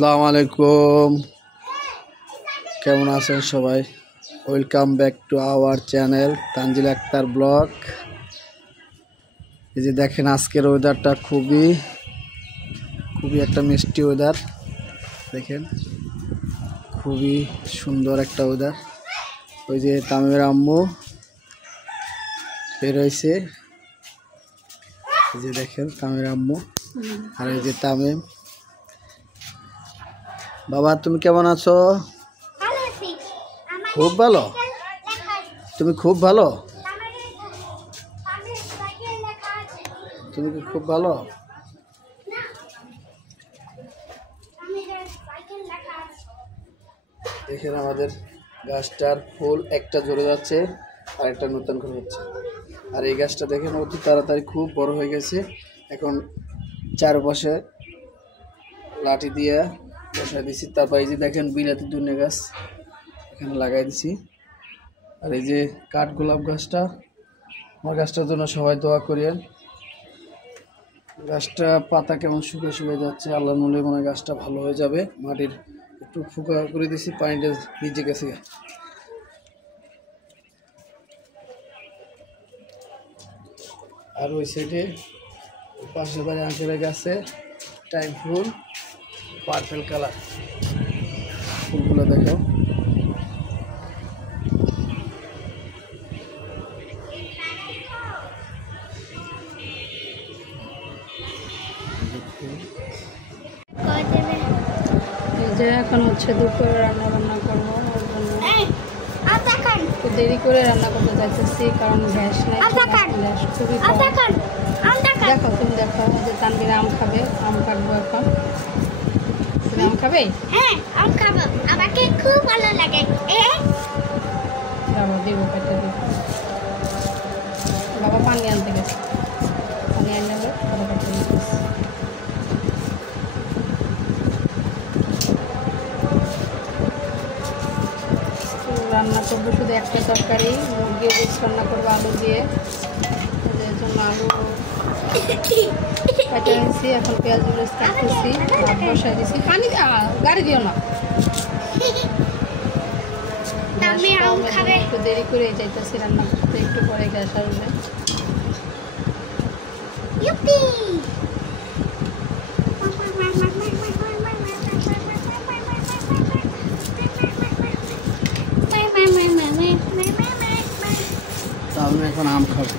আসসালামু আলাইকুম, কেমন আছেন সবাই? Welcome back to our channel Tanjil Akter blog. এই যে দেখেন আজকের ওয়েদারটা খুবই একটা মিষ্টি ওয়েদার। দেখেন খুবই সুন্দর একটা ওয়েদার। ওই যে তামিমের আম্মু বের হয়েছে, এই যে দেখেন তামিমের আম্মু আর এই যে তামিম। বাবা তুমি কেমন আছো? খুব ভালো। তুমি খুব ভালো? তুমি কি খুব ভালো? দেখেন আমাদের গাছটার ফুল একটা ঝরে যাচ্ছে আর একটা নতুন করে হচ্ছে। আর এই গাছটা দেখেন অতি তাড়াতাড়ি খুব বড় হয়ে গেছে। এখন চারপাশে লাঠি দিয়ে বসাই দিছি। তারপর এই যে দেখেন বিলাতি ধনে গাছ এখানে লাগাই দিছি। আর এই যে কাঠগোলাপ গাছটা, আমার গাছটার জন্য সবাই দোয়া করিয়েন। গাছটা পাতা কেমন শুকিয়ে যাচ্ছে, আল্লাহর মনে মনে গাছটা ভালো হয়ে যাবে। মাটির একটু ফুকা করে দিছি, পানিটা ভিজে গেছে। আর ওই সাইডে পাশে বাড়ি আঙ্কেলের গাছে টাইম ফুল পার্পেল কালার, ফুলগুলো দেখো। যে এখন হচ্ছে দুপুরে রান্না বান্না করবো, ওর জন্য একটু দেরি করে রান্না করতে চাইতেছি, কারণ গ্যাস নেই। গ্যাস খুবই দেখো, তুমি দেখো যে তানভীর আম খাবে, আম কাটবো এখন। তুমি আম খাবে? হ্যাঁ, আম খাবো, আমাকে খুব ভালো লাগে। বাবা দিব, কেটে দিব। বাবা পানি আনতে গেছে, পানি আনলে বাবা কেটে দিতেছে। রান্না করবো শুধু একটা তরকারি, মুরগির রোজ রান্না করবো আলু দিয়ে। এর জন্য আলু কাটা নিয়েছি, এখন পেঁয়াজ মরিচ কাটতেছি, ভাত বসাই দিছি। পানি গাড়ি দিও না, একটু দেরি করে যাইতেছি রান্না করতে, একটু পরে গ্যাস আসবে। আমি এখন আম খাবো।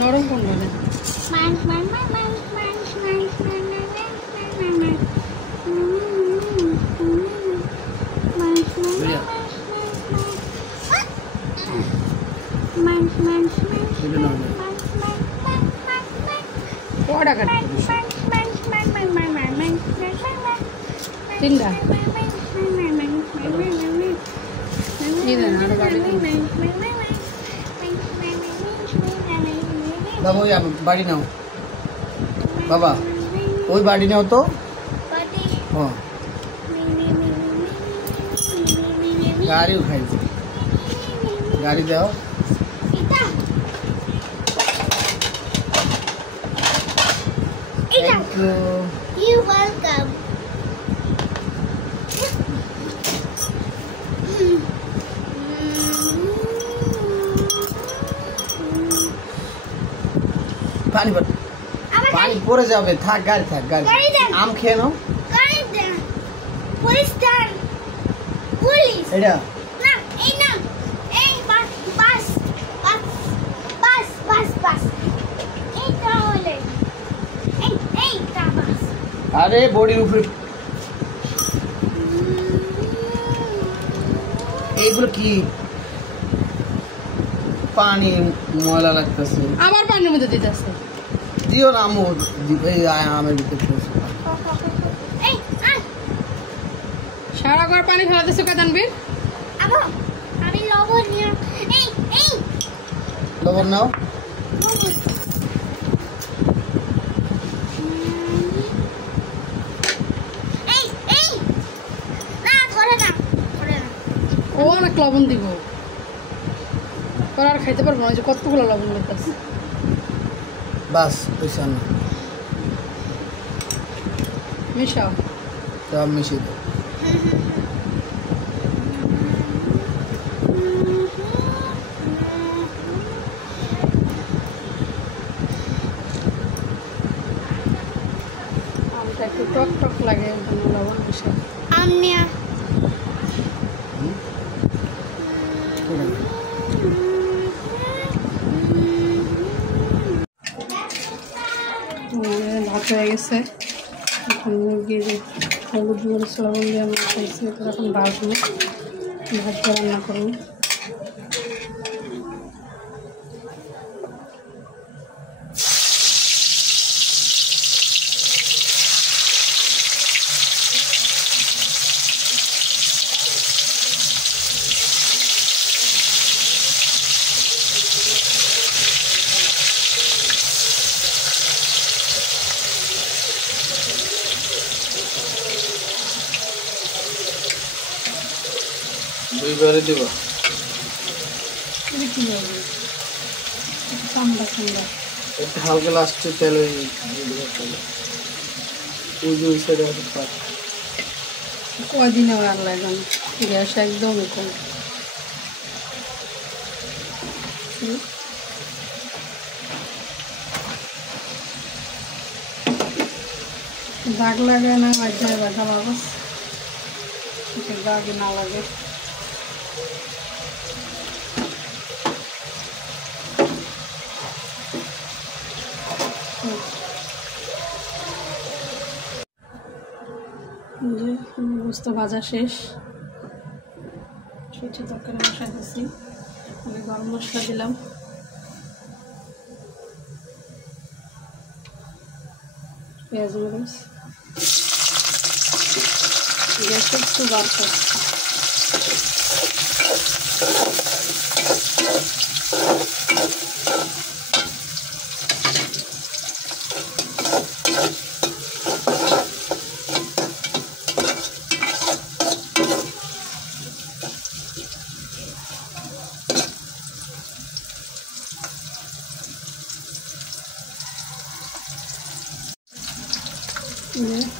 নরম কোন বলে কটা কাটে? তিনটা। বাবা ওই বাড়ি নাও, বাবা ওই বাড়ি নাও তো। গাড়িও খাইছে, গাড়ি দাও। You're welcome. পানি পানি পড়ে যাবে, থাক গাড়ি থাক, গাড়ি। আম খেয়ে নাও। পুলিশ এটা না, এই না, এই বাস বাস বাস বাস বাস এইটা হলে এইটা বাস। আরে বডির উপরে এইগুলো কি পানি ময়লা লাগতেছে, আবার পানির মধ্যে দিতেছে। দিও না আম্মু, আমের ভিতরে সারা ঘর পানি ফেলাতেছে কে তানভীর? আমি লবণ নিয়ে লবণ নাও। ও অনেক লবণ দিব, তোর আর খাইতে পারবো না, যে কতগুলো লবণ দিতেছে। বাস পয়সা না মিশাও, সব মিশিয়ে দাও। আমটা একটু টক টক লাগে, ওই জন্য লবণ মিশাও। আমনিয়া ভাত হয়ে গেছে, এখন মুরগির হলুদ মরিচ লবণ দিয়ে আমরা খাইছি। তো এখন ভাজবো, ভাজতে রান্না করবো। দুইবারে দিব। এটা কী হবে? ঠান্ডা ঠান্ডা একটু হালকা লাস্টে তেল ওই যে ওই সাইডে হয়তো পাক। কদিনে আর লাগে না, গ্যাস একদমই কম। দাগ লাগে না, মাঝে ব্যথা বাবস দাগ না লাগে। যে বুঝতে ভাজা শেষ, সবজি তরকারি মশলা দিচ্ছি, আমি গরম মশলা দিলাম, পেঁয়াজ মরিচ, গ্যাস একটু বাড়ছে।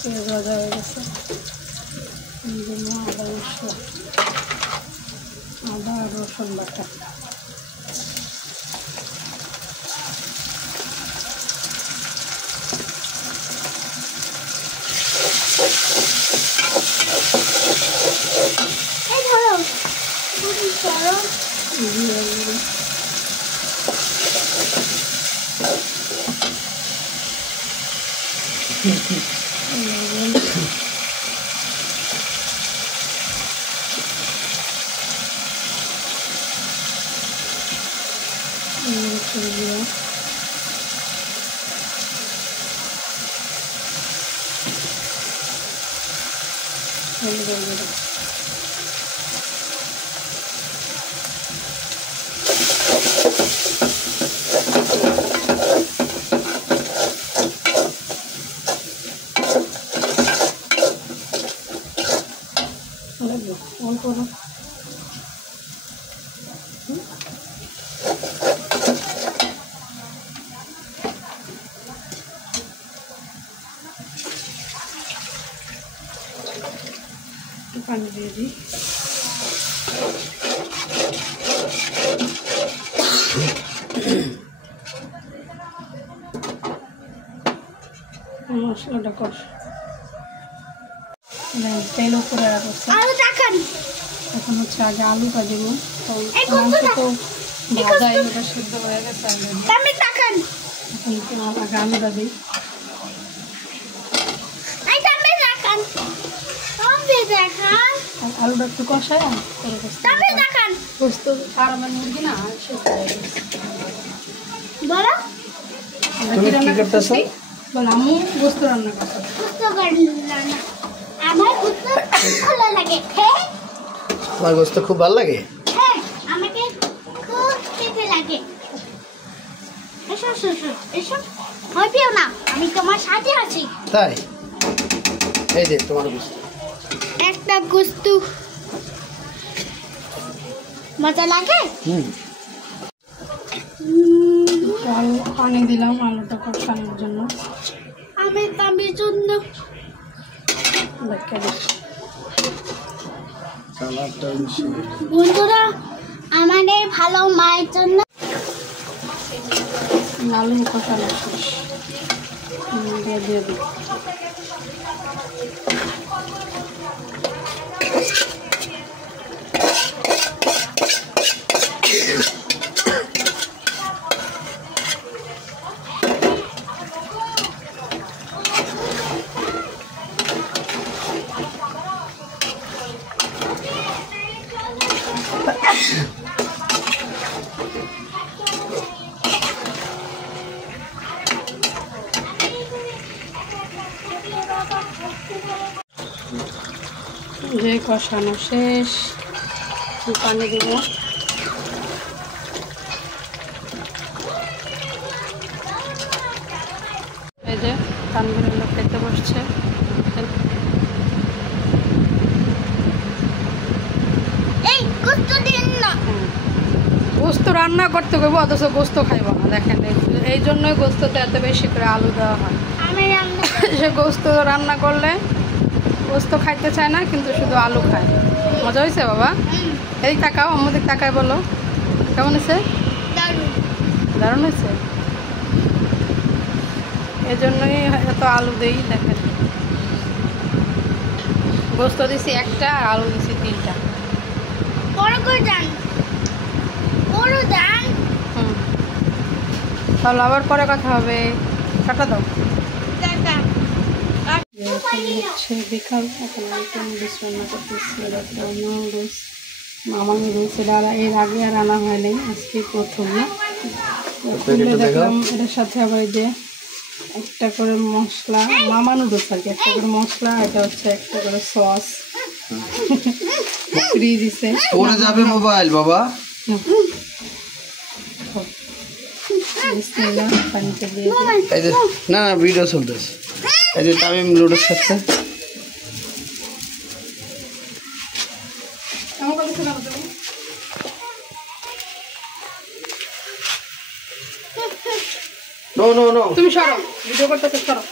পেঁয়াজ ভাজা হয়ে গেছে, আদা মশলা, আদা আর রসুন বাটা। এই ধরো বুঝি করো অন করো। পানি দিয়ে দিই। মশলাটা কর, তেল উপরে রাখছে। আলু দেখান এখন হচ্ছে আগে আলুটা দেবো, এই মাংস কতটা? তো ভাজা এগুলো সিদ্ধ হয়ে গেছে আগে। আমি দেখান এখন আগে আলুটা দিই। এই আমি দেখান আমি দেখান আলুটা একটু কষায় আমি দেখান গোস্ত ফার্মের মুরগি না সেদ্ধ হয়ে গেছে। বলো আমরা তুমি কি রান্না করতেছো? করতেছি? বল আম্মু গোস্ত রান্না করছে। গুস্ত করলাম না আমার গুস্ত ভালো লাগে হ্যাঁ তোমার গোস্ত খুব ভালো লাগে? হ্যাঁ আমাকে খুব খেতে লাগে। এসো এসো এসো এসো ভয় পেও না, আমি তোমার সাথে আছি। তাই? এই যে তোমার গোস্ত। একটা গুস্ত মজা লাগে। হুম। পানি দিলাম আলুটা কষানোর জন্য। আমি জন্য বন্ধুরা আমাদের ভালো মায়ের জন্য আলু কষানো শেষ, দিয়ে দিই। যে কষানো শেষ, পানি দিব। এই যে তানভীর লোক খেতে বসছে। গোস্ত রান্না করতে করবো, অথচ গোস্ত খাইব না। দেখেন এই জন্যই গোস্ততে এত বেশি করে আলু দেওয়া হয়। সে গোস্ত রান্না করলে গোস্ত খাইতে চায় না, কিন্তু শুধু আলু খায়। মজা হয়েছে বাবা? এই তাকাও, আমাদের তাকায় বলো কেমন হয়েছে? দারুণ হয়েছে। এই জন্যই এত আলু দেই। দেখেন গোস্ত দিছি একটা আর আলু দিছি 3টা। তাহলে আবার পরে কথা হবে। কাটা দাও। হচ্ছে বিকাল, এখন নুডলস রান্না করতেছি। নুডলস, মামা নুডলস, এটা এর আগে আর রান্না হয়নি, আজকে প্রথম। না দেখলাম এটার সাথে আবার এই যে একটা করে মশলা, মামা নুডলস আর কি, একটা করে মশলা, এটা হচ্ছে একটা করে সস ফ্রি দিছে। পড়ে যাবে মোবাইল বাবা। পানিতে দিয়ে এই যে না ভিডিও চলতেছে। এই যে তামিম লুডোর সাথে নো নো নো, তুমি সরো, ভিডিও করতেছো, সরো।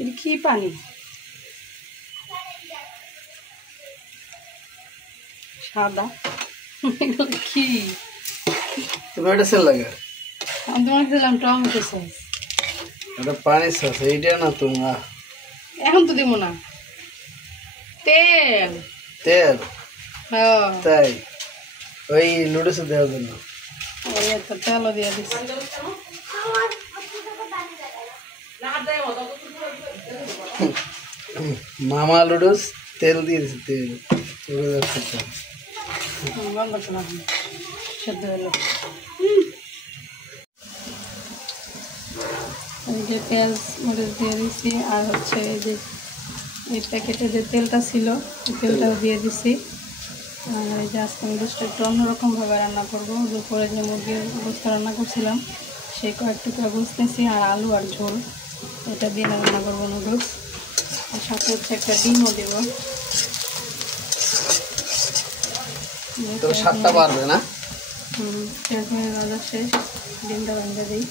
এটা কি পানি? সাদা। এগুলো কি? তুমি এটা সেল লাগে। আমি তোমাকে দিলাম টমেটো সস। এটা পানি সস, এইটা না তোমরা। এখন তো দিব না। তেল। তেল? হ্যাঁ তাই ওই লুডোস দেওয়ার জন্য। ওই তো তেলও দিয়ে দিচ্ছি। মামা লুডোস তেল দিয়ে দিচ্ছে, তেল বন্ধ করলাম, সেদ্ধ হলো। এই যে পেঁয়াজ মরিচ দিয়ে দিচ্ছি, আর হচ্ছে এই যে এই প্যাকেটে যে তেলটা ছিল এই তেলটাও দিয়ে দিচ্ছি। আর এই যে আজকে আমি গোস্তটা একটু অন্যরকমভাবে রান্না করবো। দুপুরে যে মুরগির গোস্ত রান্না করছিলাম সেই কয়েকটু করে গোস্ত নিয়েছি, আর আলু আর ঝোল এটা দিয়ে রান্না করবো নুডলস। আর সাথে হচ্ছে একটা ডিমও দেবো। সাতটা পারবে না। রাজা শেষ, ডিমটা ভেঙে দিই।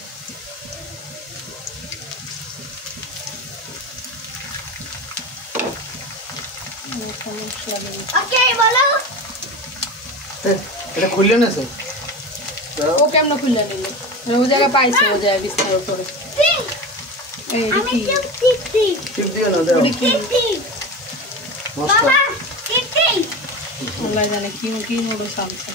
এটা খুললে না স্যার? ও কেমন খুললে নিল? ও জায়গায় পাইছে, ও জায়গায় বিস্তার করে। জানে কি কি নুডলস আনছে।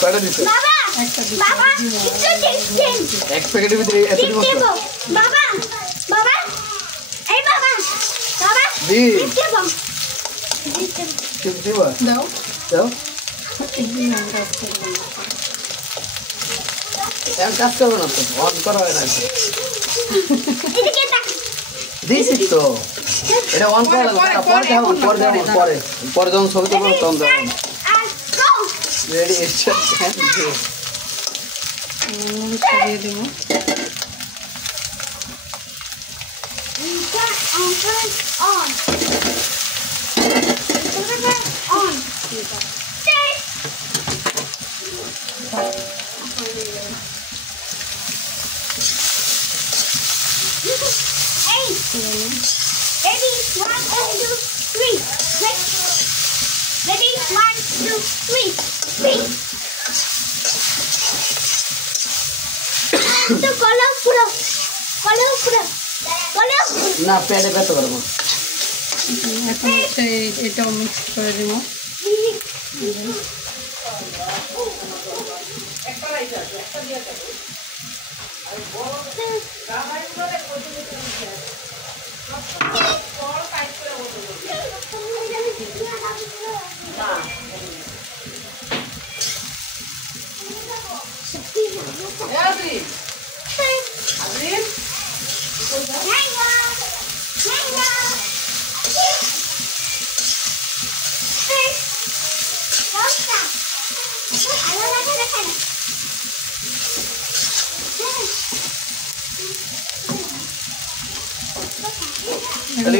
কয়টা দিছো? একটা এক প্যাকেটের ভিতরে এত মশলা? বাবা বাবা এই বাবা বাবা দি দেবো দিবা দাও দাও। এখন কাজ করবে না তো, অন করা হয় না। এদিকে তাক। দিছি তো, এটা অন করা লাগবে, পরে দেখাবো, পরে দেখাবো, পরে যখন ছবি তুলবো তখন দেখাবো। আর গো। Ready start. ছড়িয়ে দিব। On. On. Stay. Hey. Ready? 1, 2, 3. Ready? 1, 2, 3. তো কলো পুরো। না পেটে ব্যথা করবো। এখন হচ্ছে এটাও মিক্স করে দিব।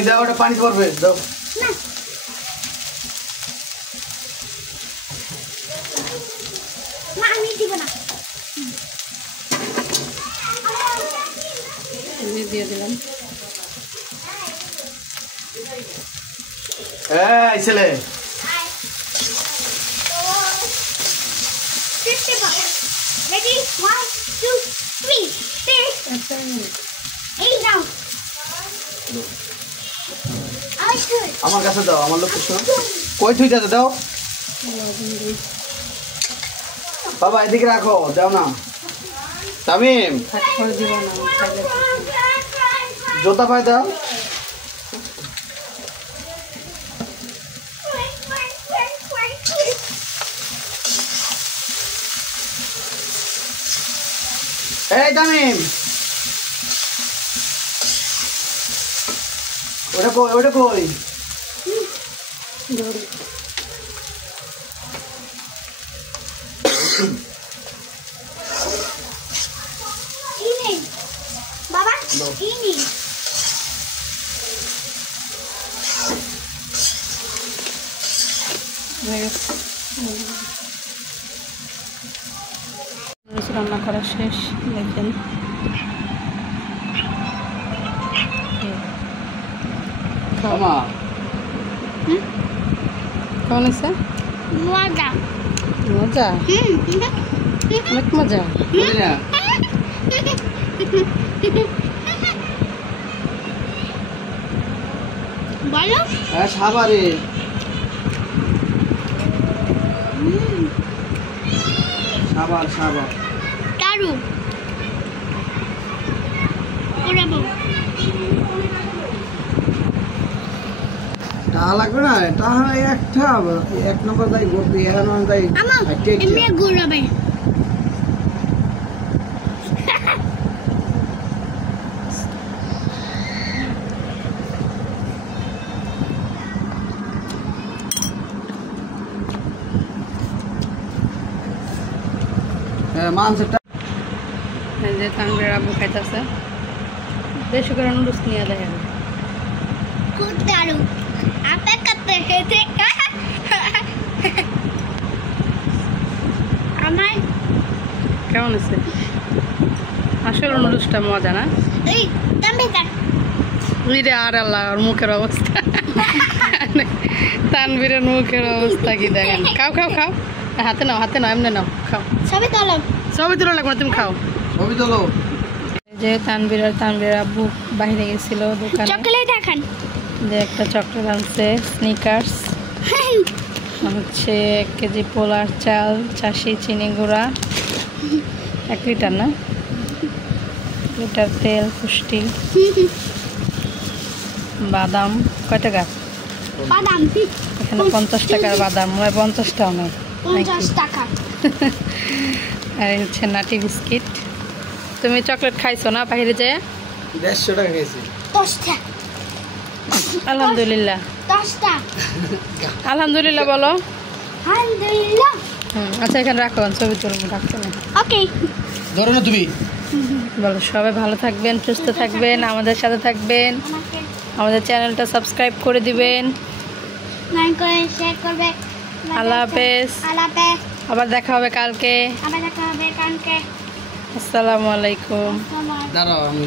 দাও, ওটা পানি পড়বে দাও। আমি দিব না। দিয়ে দিলাম। এই ছেলে, Ready? 1, 2, 3. Hey, now. আমার কাছে দাও, আমার লোক কই থুই যাতে দাও। বাবা এদিকে রাখো, দাও না। তামিম দিব না, জুতা পায়ে দাও। এই তামিম, ওটা কই, ওটা কই? বাবা ini রান্না করা শেষ। দেখবেন মামা কেমন আছে? মজা মজা, অনেক মজা। বুঝলি না? বলো হ্যাঁ সাবারে সাবার সাবার দারু ওরাবো টাকা লাগবে না, টাকা একটা 1 নম্বর দাই গোপি এখন দাই আমা এমনি ঘুরাবে মাংসটা যে তানভীর আব্বু খাইতেছে, বেশি করে নুডলস নিয়ে দেখেন। খুব দারু আপে করতে হেতে আমার কেমন আছে? আসলে নুডলসটা মজা না? এই দামে দাম রে আর আল্লাহ, ওর মুখের অবস্থা, তানভীরের মুখের অবস্থা কি দেখেন। খাও খাও খাও, হাতে নাও, হাতে নাও, এমনি নাও, খাও। সবে তলম ছবি তোলা লাগবে না, তুমি খাও। ছবি তোলো। যে তানভীর আব্বু বাইরে গেছিল দোকানে, চকলেট দেখান। যে একটা চকলেট আনছে, স্নিকার্স, হচ্ছে 1 কেজি পোলার চাল, 80 চিনি গুঁড়া, 1 লিটার না, লিটার তেল, পুষ্টি, বাদাম। কয় টাকা? বাদাম এখানে 50 টাকার বাদাম, 50টাও নেই, 50 টাকা। আর এই হচ্ছে নাটি বিস্কিট। তুমি চকলেট খাইছো না বাইরে যেয়ে? 150 টাকা খাইছি। 10টা আলহামদুলিল্লাহ। 10টা আলহামদুলিল্লাহ বলো। আলহামদুলিল্লাহ। আচ্ছা এখানে রাখো, ছবি তুলবো, রাখতে না। ওকে ধরো না তুমি। বলো সবাই ভালো থাকবেন, সুস্থ থাকবেন, আমাদের সাথে থাকবেন, আমাকে আমাদের চ্যানেলটা সাবস্ক্রাইব করে দিবেন। লাইক করে শেয়ার করবে। আল্লাহ হাফেজ। আল্লাহ হাফেজ। আবার দেখা হবে কালকে। আবার দেখা হবে কালকে। আসসালামু আলাইকুম। আসসালামু আলাইকুম। দাঁড়াও আমি